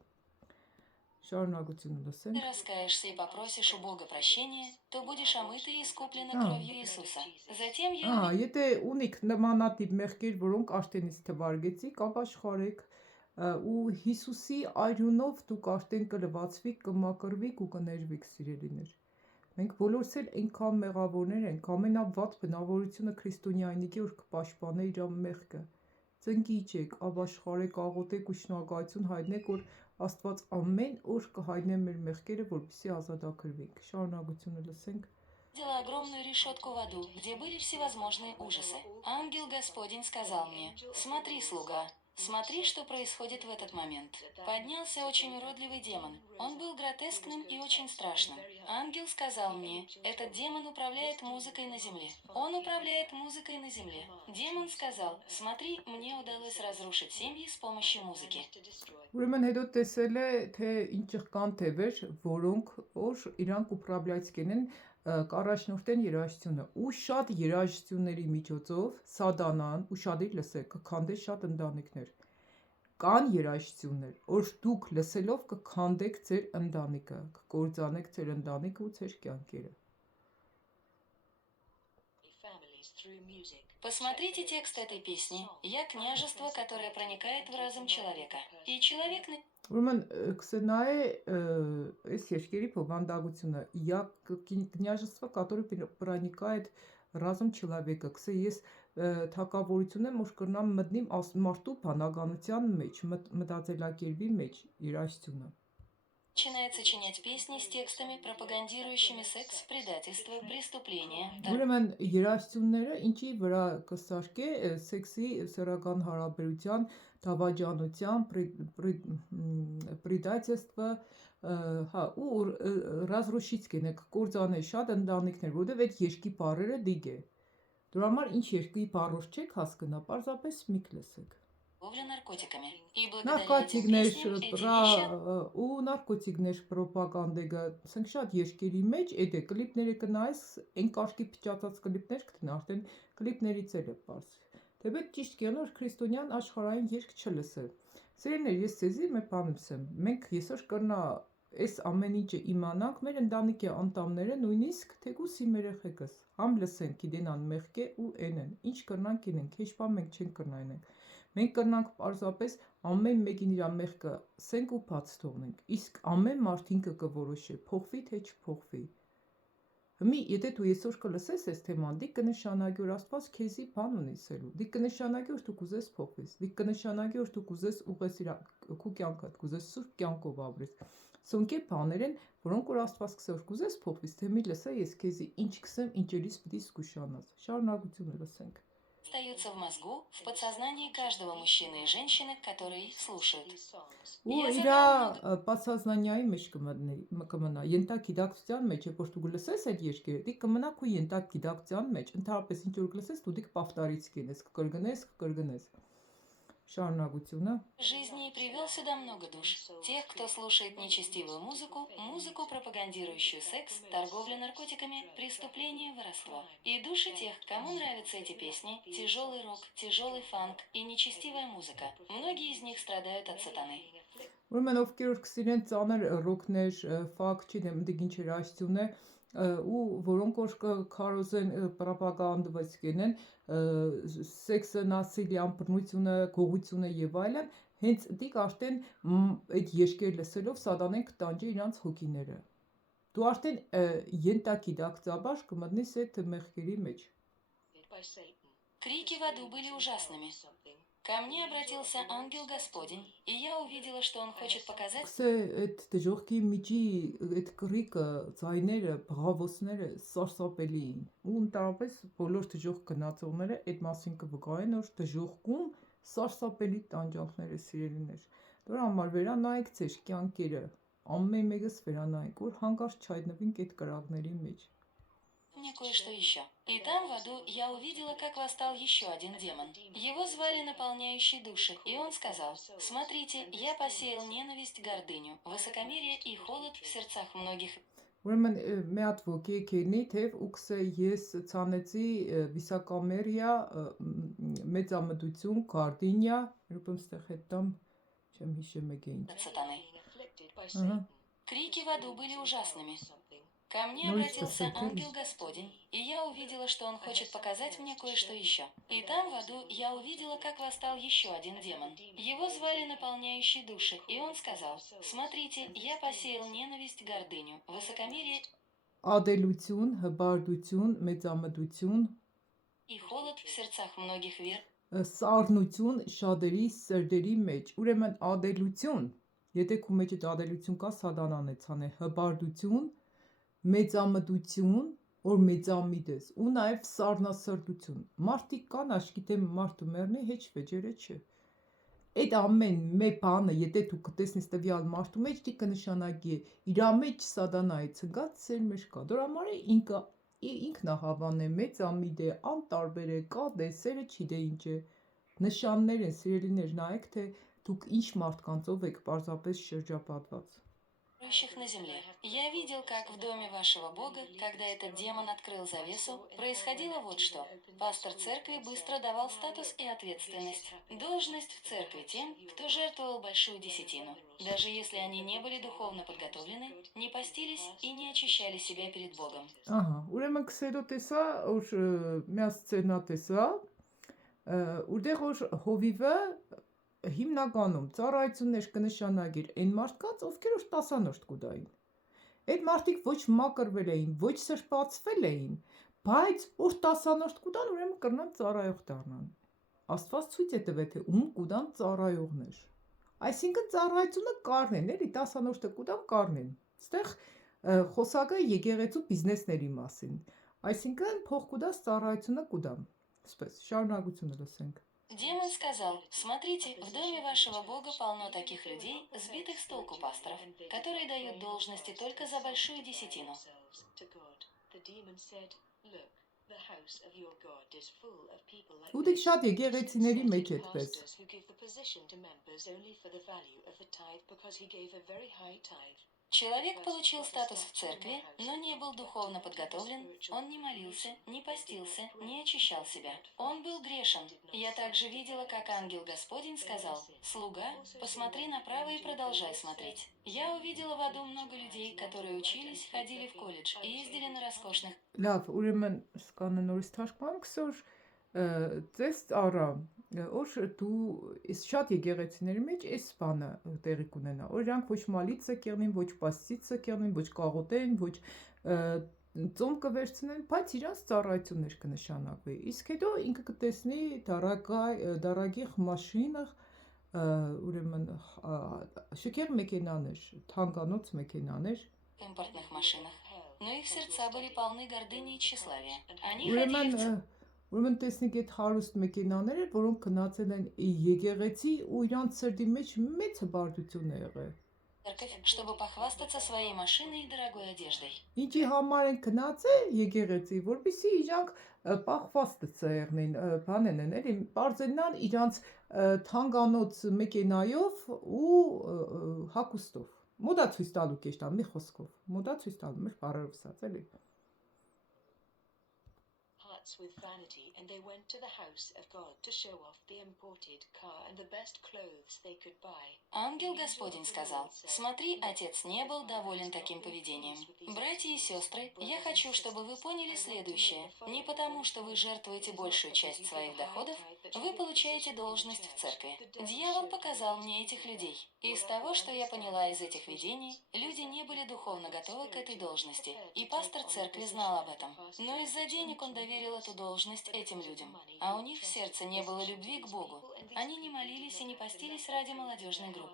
Շարունակությունը լսենք։ ты раскаешься и попросишь у Бога прощения, то будешь омыта и искуплена кровью Иисуса. Затем я Եթե ունիք նմանատիպ մեղքեր, որոնք արդենից թվարգեցիք, ապաշխարեք ու Հիսուսի արյունով դուք արդեն կլվացվիք, կմակրվիք ու կներվիք, սիրելիներ։ Մենք բոլորս էլ այնքան մեղավորներ ենք, ամենավատ բնավորությունը քրիստոնյանիկի, որ կպաշտպանե իր մեղքը։ Ծնկի իջեք, ապաշխարեք, աղոթեք ու շնորհակալություն հայտնեք, որ Աստված ամեն օր կհայտնե մեր մեղքերը, որպեսզի ազատագրվենք։ Շարունակությունը լսենք։ видела огромную решетку в аду, где были всевозможные ужасы. Ангел Господень сказал мне: «Смотри, слуга, смотри, что происходит в этот момент». Поднялся очень уродливый демон. Он был гротескным и очень страшным. Ангел сказал мне: «Этот демон управляет музыкой на земле. Он управляет музыкой на земле». Демон сказал: «Смотри, мне удалось разрушить семьи с помощью музыки». Ուրեմն հետո տեսել է, թե ինչ կան թևեր, որոնք որ իրանք ուպրաբլայց կենեն կառաջնորդեն երաժշտությունը ու շատ երաժշտությունների միջոցով սատանան ու շատիր լսեք կքանդե շատ ընտանիքներ կան երաժշտություններ որ դուք լսելով կքանդեք ձեր ընտանիքը կկործանեք ձեր ընտանիքը ու ձեր կյանքերը Посмотрите текст этой песни. Я княжество, которое проникает в разум человека. И человек... Ուրեմն կսնայ այս երկերի փոխանդակությունը я княжество, которое проникает в разум человека, կսե ես թակավորություն եմ, որ կրնամ մտնիմ մարդու բանականության մեջ, մտածելակերպի մեջ երաժշտությունը начинает сочинять песни с текстами, пропагандирующими секс, предательство, преступления. Ուրեմն երաժշտությունները ինչի վրա կսարկե սեքսի սեռական հարաբերության, դավաճանության, предательство, հա ու разрушить կենեք կործանել շատ ընտանիքներ, որովհետև այդ երկի բառերը դիգ է։ Դրա համար ինչ երկի բառեր չեք հասկանա, պարզապես միք լսեք։ Наркотиками. И Նարկոտիկներ ու նարկոտիկներ պրոպագանդեգա ասենք շատ երկերի մեջ այդ է կլիպները կնայես այն կարգի փչացած կլիպներ կտնա արդեն կլիպներից էլ է པարզ դեպի ճիշտ կերն որ քրիստոնյան աշխարհային երգ չլսել սիրելիներ ես ցեզի մի բան ասեմ մենք այսօր կրնա այս ամեն ինչը իմանանք մեր ընտանիքի անդամները նույնիսկ թեկուս իմ երեխեքս համ լսենք գիտենան մեղք է ու այնն ինչ կրնանք ինենք հեչ բան մենք չենք կրնայինենք Մենք կրնանք պարզապես ամեն մեկին իր մեղքը սենք ու բաց թողնենք, իսկ ամեն մարդ ինքը կորոշի, փոխվի թե չփոխվի։ Հիմի եթե դու այսօր կլսես այս թեման, դի կնշանակի որ Աստված քեզի բան ունեցելու։ Դի կնշանակի որ դու կուզես փոխվես։ Դի կնշանակի որ դու կուզես ուղես իր քո կյանքդ, կուզես սուրբ կյանքով ապրես։ Սոնկե բաներ են, որոնք որ Աստված կսե որ կուզես փոխվես, թե մի լսա ես քեզի ինչ կսեմ, ինչերից պիտի զգուշանաս։ Շարունակությունը լսենք։ Остаются в мозгу, в подсознании каждого мужчины и женщины, которые их слушают. Ու Я իր забрала много պատսազնանյայի մեջ կմնա, ենթակ գիտակցության մեջ, երբ որ դու կլսես այդ երկերը, դի կմնա քո ենթակ գիտակցության մեջ, ընդհանրապես ինչ որ կլսես, դու դիք պավտարից կենես, կկրգնես։ Շարունակությունը։ жизни и привел сюда много душ. Тех, кто слушает нечестивую музыку, музыку, пропагандирующую секс, торговлю наркотиками, преступление, воровство. И души тех, кому нравятся эти песни, тяжелый рок, тяжелый фанк и нечестивая музыка. Многие из них страдают от сатаны. Ուրեմն ովքեր որ կսիրեն ծանր ռոքներ, ֆակ, չգիտեմ, դիք ինչեր այսություն է, ու որոնք որ քարոզեն պրոպագանդված կենեն, սեքսը, նասիլիան, բռնությունը, գողությունը եւ այլն, հենց դիք արդեն այդ երկեր լսելով սատանեն կտանջի իրանց հոգիները։ Դու արդեն յենտակիդակցաբար կմտնես այդ մեղքերի մեջ։ Крики в аду были ужасными. Ко мне обратился ангел Господень, и я увидела, что он хочет показать Կսե այդ դժողքի միջի այդ կռիկը, ձայները, բղավոցները սարսափելի էին։ Ու ընդհանրապես բոլոր դժող գնացողները այդ մասին կվկայեն, որ դժողքում սարսափելի տանջանքներ է սիրելիներ։ Դրա համար վերանայեք ձեր կյանքերը, ամեն մեկս վերանայեք, որ հանկարծ չայտնվենք այդ կրակների մեջ։ мне кое-что еще. И там в аду я увидела, как восстал еще один демон. Его звали Наполняющий души, и он сказал: «Смотрите, я посеял ненависть, гордыню, высокомерие и холод в сердцах многих». Ուրեմն մի հատ ոգի կենի թեև ուքսե ես ցանեցի վիսակամերիա մեծամտություն կարդինյա երբեմ ստեղ հետամ չեմ հիշեմ եկեին От сатаны. Ահա Крики в аду были ужасными. Ко мне Ну и обратился что, ангел Господень, и я увидела, что он хочет показать мне кое-что еще. И там в аду я увидела, как восстал еще один демон. Его звали Наполняющий души, и он сказал: «Смотрите, я посеял ненависть, гордыню, высокомерие ադելություն, հբարդություն, մեծամտություն, и холод в сердцах многих вер». սառնություն շատերի սրդերի մեջ։ Ուրեմն ադելություն, եթե քո մեջ այդ ադելություն կա, սատանան է ցանել, հբարդություն, մեծամտություն, որ մեծամիտ ես, ու նաև սառնասրտություն։ Մարդիկ կան, աշկիթեմ մարդու մեռնի հեչ վեճերը չէ։ Այդ ամեն մի բանը, եթե դու կտեսնես տվյալ մարդու մեջ, դի կնշանակի իր մեջ սատանայի ցնկած սեր մեջ կա։ Դրա համար է ինքնահավան է, մեծամիտ է, անտարբեր է, կադ է, սերը չգիտե ինչ է։ Նշաններ են, սիրելիներ, նայեք, թե դուք ինչ մարդկանցով եք պարզապես շրջապատված։ на земле. Я видел, как в доме вашего Бога, когда этот демон открыл завесу, происходило вот что. Пастор церкви быстро давал статус и ответственность. Должность в церкви тем, кто жертвовал большую десятину. Даже если они не были духовно подготовлены, не постились и не очищали себя перед Богом. Ահա, ուրեմն քսերո տեսա, որ մի սցենա տեսա, որտեղ որ հովիվը հիմնականում ծառայություններ կնշանակիր այն մարդկանց, ովքեր որ տասանորդ կուտային։ Այդ մարդիկ ոչ մակրվել էին, ոչ սրբացվել էին, բայց որ տասանորդ կուտան, ուրեմն կրնան ծառայող դառնան։ Աստված ցույց է տվել, թե ում կուտան ծառայողներ։ Այսինքն ծառայությունը կառնեն, էլի տասանորդը կուտան կառնեն։ Այստեղ խոսակը եկեղեցու բիզնեսների մասին։ Այսինքն փող կուտած ծառայությունը կուտան։ Այսպես շարունակությունը լսենք։ Демон сказал: «Смотрите, в доме вашего Бога полно таких людей, сбитых с толку пасторов, которые дают должности только за большую десятину». Ու դիք շատ եկեղեցիների մեջ այդպես։ Человек получил статус в церкви, но не был духовно подготовлен, он не молился, не постился, не очищал себя. Он был грешен. Я также видела, как ангел Господень сказал: «Слуга, посмотри направо и продолжай смотреть». Я увидела в аду много людей, которые учились, ходили в колледж и ездили на роскошных Լավ, ուրեմն սկանը նորից թարգմանք, որ ծես արա, որ դու շատ եկեղեցիների մեջ այս բանը տեղի կունենա։ Որ իրանք ոչ մալիցը կերնին, ոչ պաստիցը կերնին, ոչ կաղոտեն, ոչ ծոմ կվերցնեն, բայց իրանց ծառայություններ կնշանակվի։ Իսկ հետո ինքը կտեսնի դարագիղ մաշինах, ուրեմն շքեղ մեքենաներ, թանկանոց մեքենաներ։ импортных машинах. Но их сердца были полны гордыни и тщеславия. Они Ուրեմն ходили в ուրեմն տեսնենք այդ հարուստ մեքենաները, որոնք գնացել են եկեղեցի ու իրանց սրտի մեջ մեծ հբարտություն է եղել։ церковь, чтобы похвастаться своей машиной и дорогой одеждой. Ինչի համար են գնացել եկեղեցի, որպեսզի իրանք պախվաստը եղնեն, բանեն, էլի, բարձենան իրանց թանկանոց մեքենայով ու հագուստով։ Մոդա ցույց տալու կեշտա մի խոսքով։ Մոդա ցույց տալու մեր բառերով ասած, էլի։ With vanity, and they went to the house of God to show off the imported car and the best clothes they could buy. Ангел Господень сказал: «Смотри, отец не был доволен таким поведением. Братья и сестры, я хочу, чтобы вы поняли следующее. Не потому, что вы жертвуете большую часть своих доходов, вы получаете должность в церкви. Дьявол показал мне этих людей. Из того, что я поняла из этих видений, люди не были духовно готовы к этой должности, и пастор церкви знал об этом. Но из-за денег он доверил эту должность этим людям, а у них в сердце не было любви к Богу. Они не молились и не постились ради молодежной группы».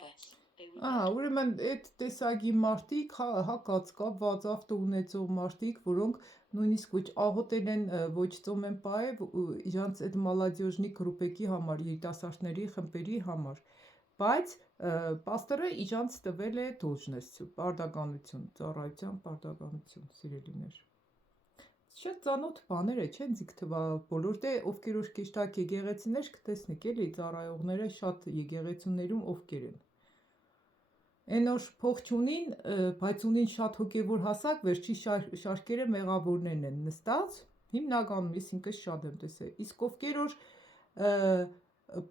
Ուրեմն այդ տեսակի մարդիկ, հակած կապված ավտո ունեցող մարդիկ, որոնք նույնիսկ ոչ աղոթել են, ոչ ծոմ են պահել իրանց այդ մալադյոժնի գրուպեկի համար, երիտասարդների խմբերի համար, բայց պաստորը իրանց տվել է должность, պարտականություն, ծառայության պարտականություն, սիրելիներ։ Շատ ծանոթ բաներ է, չեն ձիգ թվա, բոլոր դե ովքեր որ կեշտակ եկեղեցիներ կտեսնեք էլի ծառայողները շատ եկեղեցիներում ովքեր են։ Այնոր փող չունին, բայց ունին շատ հոգևոր հասակ, վերջի շարքերը մեղավորներն են նստած, հիմնականում ես ինքս շատ եմ տեսել։ Իսկ ովքեր որ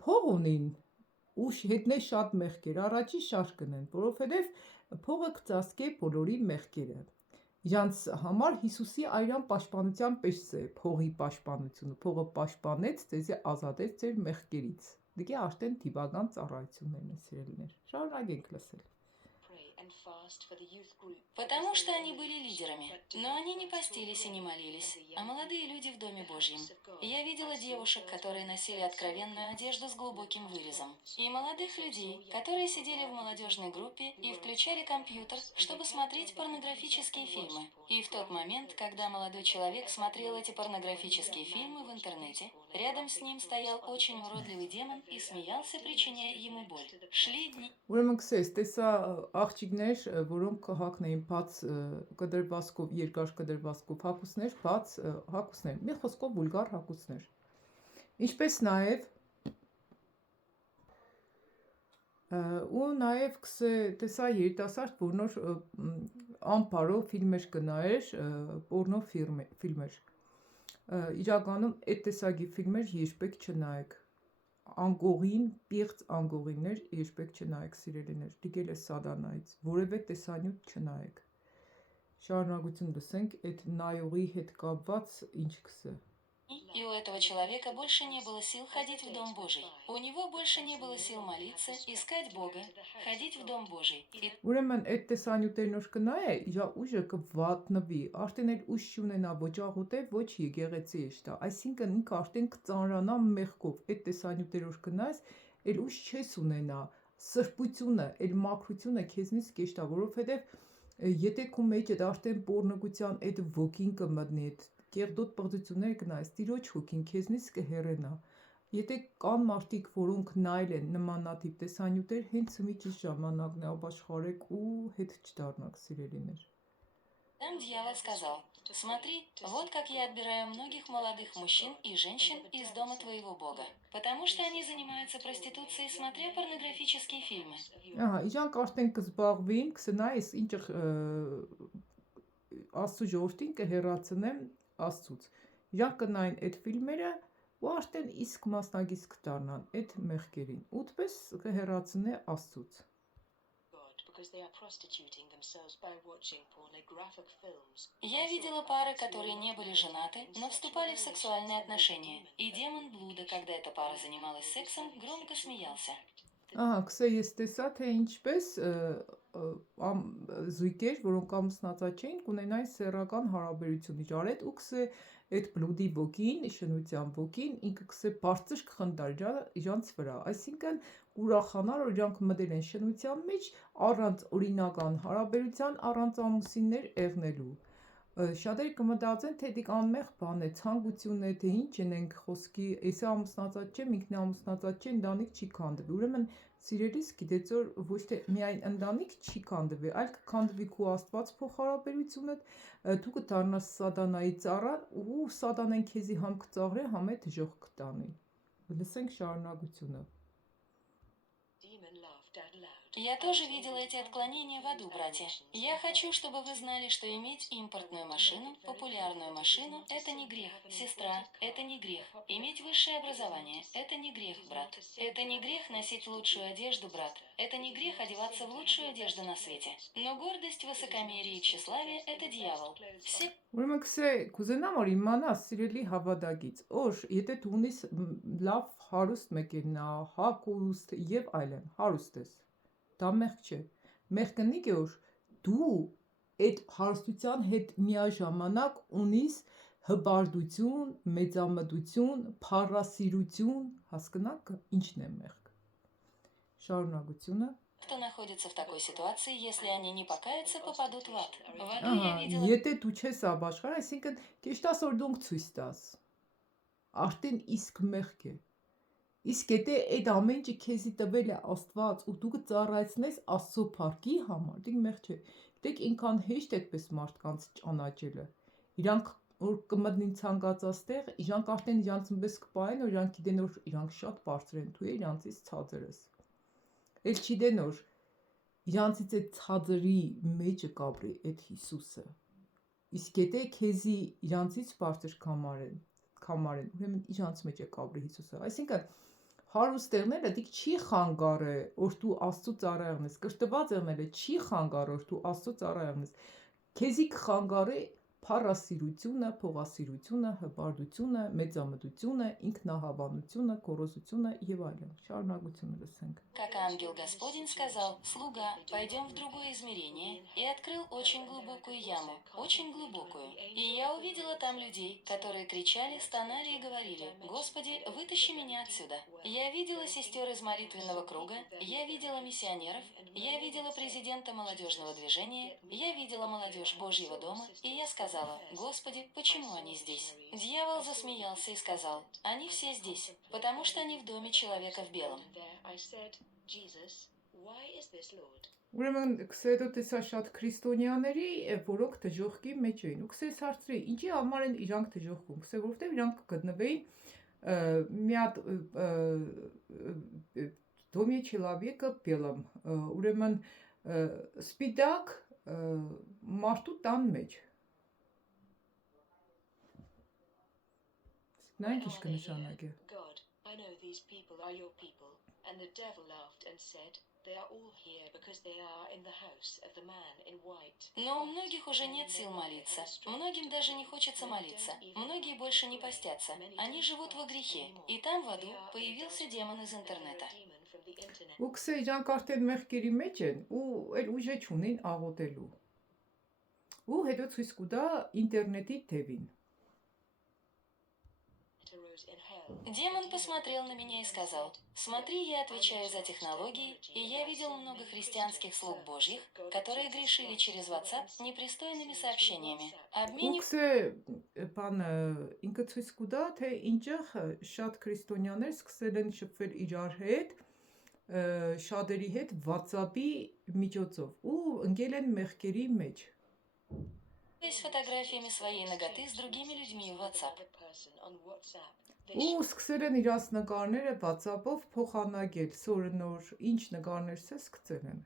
փող ունին, ու հետնե շատ մեղքեր, առաջի շարքն են, որովհետև փողը կծածկե բոլորի մեղքերը։ Իրանց համար Հիսուսի այրան պաշտպանության պես է փողի պաշտպանությունը, փողը պաշտպանեց, ձեզ ազատեց ձեր մեղքերից։ Դե արդեն դիվական ծառայություններն են սիրելիներ։ Շարունակենք լսել։ Потому что они были лидерами, но они не постились и не молились, а молодые люди в Доме Божьем. Я видела девушек, которые носили откровенную одежду с глубоким вырезом, и молодых людей, которые сидели в молодежной группе и включали компьютер, чтобы смотреть порнографические фильмы. И в тот момент, когда молодой человек смотрел эти порнографические фильмы в интернете, рядом с ним стоял очень уродливый демон и смеялся, причиняя ему боль. Шли дни. Ուրեմն գսես, տեսա աղջիկներ, որոնք հակն էին բաց կդրվածքով, երկար կդրվածքով հագուստներ, բաց հագուստներ, մի խոսքով վուլգար հագուստներ։ Ինչպես նաև ու նաև տեսա երիտասարդ, որ նոր ամպարով ֆիլմեր կնայեր, պորնո ֆիլմեր։ Իրականում այդ տեսակի ֆիլմեր երբեք չնայեք։ Անգողին, պիղծ անգողիններ երբեք չնայեք սիրելիներ, դիգել է սատանայից, որևէ տեսանյութ չնայեք։ Շարունակություն լսենք այդ նայողի հետ կապված ինչ կսե։ И у этого человека больше не было сил ходить в Дом Божий. У него больше не было сил молиться, искать Бога, ходить в Дом Божий. Ուրեմն այդ տեսանյութերն որ կնայե, իր ուժը կվատնվի, արդեն էլ ուժ չունենա ոչ աղոթե, ոչ եկեղեցի էշտա։ Այսինքն ինքը արդեն կծանրանա մեղքով։ Այդ տեսանյութեր որ կնայես, էլ ուժ չես ունենա, սրբությունը, էլ մաքրությունը քեզնից կեշտա, որովհետև եթե քո մեջ այդ արդեն պոռնոգության այդ ոգին կմտնի, այդ կեղդոտ պղծությունները կնայես, Տիրոջ հոգին քեզնից կհեռենա։ Եթե կան մարդիկ, որոնք նայել են նմանատիպ տեսանյութեր, հենց մի ճիշտ ժամանակն է ապաշխարեք ու հետ չդառնաք, սիրելիներ։ Там дьявол сказал: «Смотри, вот как я отбираю многих молодых мужчин и женщин из дома твоего Бога, потому что они занимаются проституцией, смотря порнографические фильмы». Իրանք արդեն կզբաղվին, կսնայես ինչ Աստծո ժողովրդին կհեռացնեմ Աստծուց։ Իրանք կնային այդ ֆիլմերը ու արդեն իսկ մասնագից կդառնան այդ մեղքերին։ Ուտպես կհեռացնե Աստծուց։ Я видела пары, которые не были женаты, но вступали в сексуальные отношения, и демон блуда, когда эта пара занималась сексом, громко смеялся. Ահա, քսե ես տեսա, թե ինչպես զույգեր, որոնք ամուսնացած չէին, կունենային սեռական հարաբերություն իրար հետ ու քսե այդ բլուդի ոգին, շնության ոգին, ինքը քսե բարձր կխնդար իրանց վրա, այսինքն ուրախանար, որ իրանք մտել են շնության մեջ առանց օրինական հարաբերության, առանց ամուսիններ եղնելու։ Շատերը կմտածեն, թե դիք անմեղ բան է, ցանկություն է, թե ինչ ենք խոսքի, էսի ամուսնացած չեմ, ինքն է ամուսնացած չէ, ընտանիք չի քանդվի։ Ուրեմն սիրելիս գիտեց, որ ոչ թե միայն ընտանիք չի քանդվի, այլ կքանդվի քո Աստված փոխհարաբերությունդ, դու կդառնաս սատանայի ծառա ու սատանան քեզի համ կծաղրի, համ է դժոխք կտանի։ Լսենք շարունակությունը։ Demon laughed out loud. Я тоже видела эти отклонения в аду, братья. Я хочу, чтобы вы знали, что иметь импортную машину, популярную машину – это не грех, сестра, это не грех. Иметь высшее образование – это не грех, брат. Это не грех носить лучшую одежду, брат. Это не грех одеваться в лучшую одежду на свете. Но гордость, высокомерие и тщеславие – это дьявол. Все Ուրեմն քսե կուզենամ որ իմանաս սիրելի հավատագից, որ եթե դու ունես լավ հարուստ մեքենա, հագուստ եւ այլն, հարուստ ես, դա մեղք չէ։ Մեղքը նի է որ դու այդ հարստության հետ միաժամանակ ունես հբարդություն, մեծամտություն, փառասիրություն, հասկանաք, ինչն է մեղք։ Շարունակությունը кто находится в такой ситуации, если они не покаются, попадут в ад. В аду я Ահա, видела... եթե դու չես ապաշխար, այսինքն քեզ տաս որ դու ցույց տաս։ Արդեն իսկ մեղք է։ Իսկ եթե այդ ամեն ինչը քեզի տվել է Աստված ու դու կծառայեցնես Աստծո փառքի համար, դիք մեղք չէ։ Դեք ինքան հեշտ այդպես մարդկանց ճանաչելը։ Իրանք որ կմտնին ցանկացած տեղ, իրանք արդեն իրանց պես կպայեն, որ իրանք գիտեն որ իրանք շատ բարձր են, դու իրանցից ցածրս։ Էլ չգիտեն որ իրանցից այդ ցածրի մեջը կապրի այդ Հիսուսը։ Իսկ եթե քեզի իրանցից բարձր կամարեն, ուրեմն իրանց մեջ է կապրի Հիսուսը։ Այսինքն հարուստերները դիք չի խանգարը, որ դու Աստծո ծառայողն ես, կրտված եղնելը չի խանգարը, որ դու Աստծո ծառայողն ես։ Քեզի կխանգարի փառասիրությունը, փողասիրությունը, հպարտությունը, մեծամտությունը, ինքնահավանությունը, գոռոզությունը եւ այլն։ Շարունակությունը լսենք։ Как ангел Господень сказал: «Слуга, пойдем в другое измерение», и открыл очень глубокую яму, очень глубокую. И я увидела там людей, которые кричали, стонали и говорили: «Господи, вытащи меня отсюда». Я видела сестер из молитвенного круга, я видела миссионеров, я видела президента молодежного движения, я видела молодежь Божьего дома, и я сказала: «Господи, почему они здесь?» Дьявол засмеялся и сказал: «Они все здесь, потому что они в доме человека в белом». There I said, Jesus, why is this, Lord? Ուրեմն քսեդո տեսա շատ քրիստոնյաների, որոնք դժոխքի մեջ էին։ Ու քսես հարցրի, ինչի համար են իրանք դժոխքում։ Քսե որովհետև իրանք գտնվեին մի հատ դոմի չելավիկը բելում։ Ուրեմն սպիտակ մարդու տան մեջ։ Նայեք ինչ կնշանակի։ God, I know these people are your people. And the devil laughed and said, they are all here because they are in the house of the man in white. Но у многих уже нет сил молиться. Многим даже не хочется молиться. Многие больше не постятся. Они живут во грехе. И там в аду появился демон из интернета. Demon from the internet. Ու քսե իրանք արդեն մեղքերի մեջ են ու այլ ուժ չունեն աղոթելու։ Ու հետո ցույց կտա ինտերնետի թևին։ Arose in hell. Демон посмотрел на меня и сказал: «Смотри, я отвечаю за технологии, и я видел много христианских слуг Божьих, которые грешили через WhatsApp непристойными сообщениями. Ու քսե բան ինքը ցույց կտա թե ինչեղ շատ քրիստոնյաներ սկսել են շփվել իրար հետ, շատերի հետ WhatsApp-ի միջոցով ու ընկել են մեղքերի մեջ։ с фотографиями своей наготы с другими людьми в WhatsApp. Another person on WhatsApp. They Ու սկսել են իրաց նկարները WhatsApp-ով փոխանակել, սորը նոր ինչ նկարներ սկսել են։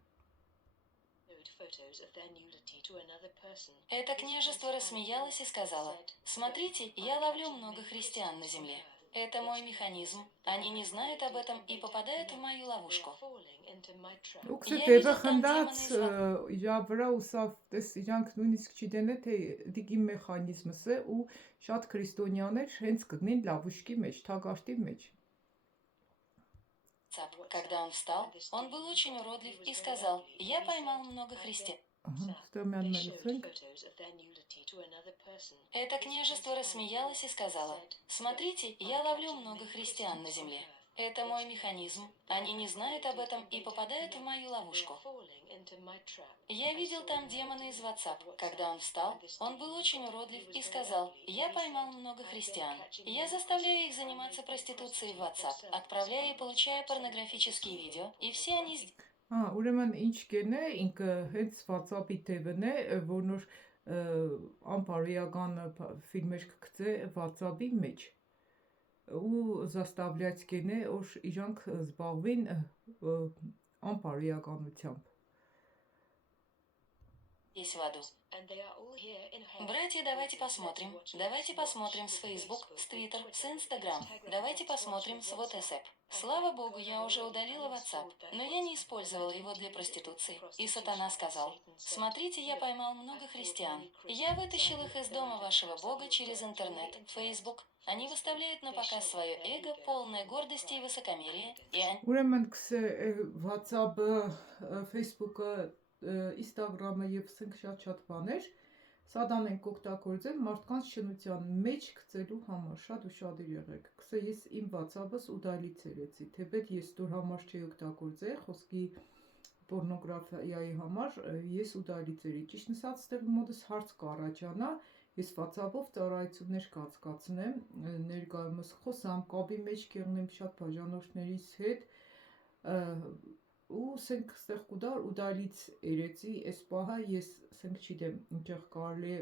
showed photos of their nudity to another person. Это княжество рассмеялось и сказало: «Смотрите, я ловлю много христиан на земле. Это мой механизм. Они не знают об этом и попадают в мою They ловушку». are falling into my trap. Ու քսե Եվ տեղը իրանք խնդած դիմանից իրա վրա ուսավ, տես իրանք նույնիսկ չիտեն է թե դիգի մեխանիզմս է ու շատ քրիստոնյաներ հենց գտնին լավուշկի մեջ, թագարտի մեջ։ WhatsApp. Когда он встал, он был очень уродлив и сказал: «Я поймал много христиан». Ստե մի հատ They մեր showed լսենք։ photos of their nudity to another person. Это княжество рассмеялось и сказало: «Смотрите, я ловлю много христиан на земле. Это мой механизм. Они не знают об этом и попадают в мою ловушку». Я видел там демона из WhatsApp. Когда он встал, он был очень уродлив и сказал: «Я поймал много христиан. Я заставляю их заниматься проституцией в WhatsApp, отправляя и получая порнографические видео, и все они Ուրեմն ինչ կեն է, ինքը հենց WhatsApp-ի թևն է, որ նոր անպարոյական ֆիլմեր կգծե WhatsApp-ի մեջ։ Ու заставлять կեն է, որ իրանք զբաղվին անպարոյականությամբ։ есть в аду. Братья, давайте посмотрим с Facebook, с Twitter, с Instagram. Давайте посмотрим с WhatsApp. Слава Богу, я уже удалила WhatsApp, но я не использовала его для проституции. И сатана сказал: «Смотрите, я поймал много христиан. Я вытащил их из дома вашего Бога через интернет, Facebook. Они выставляют на показ свое эго, полное гордости и высокомерия, и они...» Ուրեմն WhatsApp-ը, Facebook-ը, Instagram-ը եւ ասենք շատ բաներ սադան են օգտագործել մարդկանց շնության մեջ գցելու համար, շատ ուշադիր եղեք։ Կսե ես իմ WhatsApp-ս ուդալից երեցի, թեպետ ես դուր համար չի օգտագործել, խոսքի պորնոգրաֆիայի համար ես ուդալից երի։ Ճիշտ ասած, ստեղ մոտս հարց կառաջանա, ես WhatsApp-ով ծառայություններ կացկացնեմ, ներկայումս խոսամ, կապի մեջ կեղնեմ շատ բաժանորդներիս հետ, ու սենք ստեղ կուդար ուդալից երեցի, այս պահը ես սենք չիդեմ ինչեղ կարելի է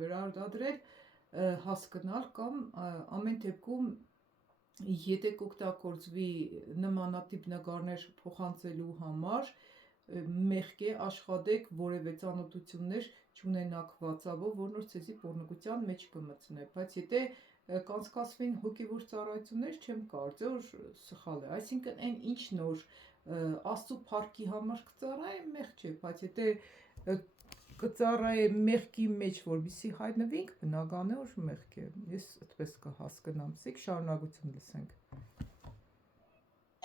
վերարտադրել, հասկնալ կամ ամեն դեպքում եթե կօգտագործվի նմանատիպ նկարներ փոխանցելու համար, մեղք է աշխատեք որևէ ծանոթություններ չունենաք WhatsApp-ով, որ նոր ցեզի պորնոգության մեջ կմտցնե, բայց եթե կանցկացվին հոգևոր ծառայություններ, չեմ կարծել, որ սխալ է, այսինքն այն ինչ նոր Աստծո փառքի համար կծառայե մեղք չէ, բայց եթե կծառայե մեղքի մեջ, որպեսզի հայտնվենք, բնական է, որ մեղք է։ Ես այդպես կհասկնամ, սիկ շարունակություն լսենք։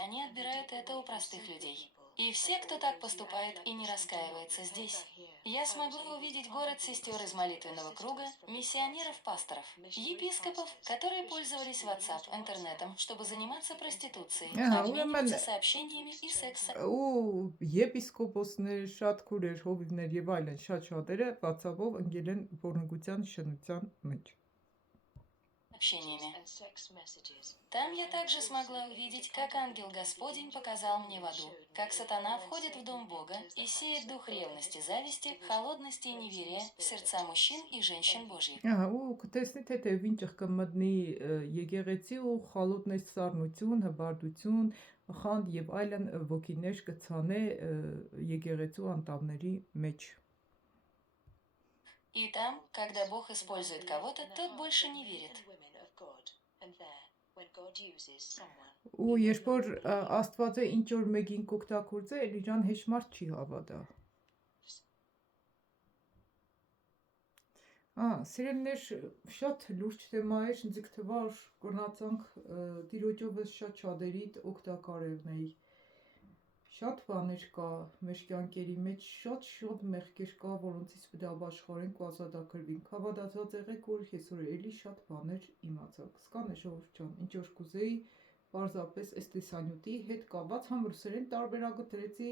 Они отбирают это у простых людей. И все, кто так поступает и не раскаивается здесь. Я смогу увидеть город сестер из молитвенного круга, миссионеров-пасторов, епископов, которые пользовались WhatsApp, интернетом, чтобы заниматься проституцией, обмениваться сообщениями и сексом. Ու եպիսկոպոսներ, շատ քուրեր, հովիվներ եւ այլն շատ-շատերը WhatsApp-ով ընկել են պորնոգության շնության մեջ։ Там я также смогла увидеть, как ангел Господень показал мне в аду, как сатана входит в дом Бога и сеет дух ревности, зависти, холодности и неверия в сердца мужчин и женщин Божьих. Ու կտեսնի թե ինչեղ կմտնի եկեղեցի ու խալոտնես սառնություն, հբարդություն, խանդ եւ այլն ոգիներ կցանե եկեղեցու անդամների մեջ։ И там, когда Бог использует кого-то, тот больше не верит. Ու երբ որ Աստվածը ինչ որ մեկին կօգտագործե, իրան հեշմարտ չի հավատա։ Սիրելիներ, շատ լուրջ թեմա է, ինձ թվա որ կրնացանք տիրոջովս շատ շատերիդ օգտակար եղնեի։ Շատ բաներ կա մեր կյանքերի մեջ, շատ մեղքեր կա, որոնցից պետք է ապաշխարենք ու ազատագրվենք։ Հավատացած եղեք, որ ես որ էլի շատ բաներ իմացաք։ Սկան է ժողովուրդ ջան, ինչ որ կուզեի, պարզապես այս տեսանյութի հետ կապված համրուսերեն տարբերակը դրեցի,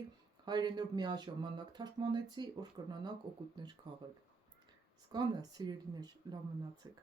հայերենով միաժամանակ թարգմանեցի, որ կրնանաք օգուտներ քաղել։ Սկանը, սիրելիներ, լավ մնացեք։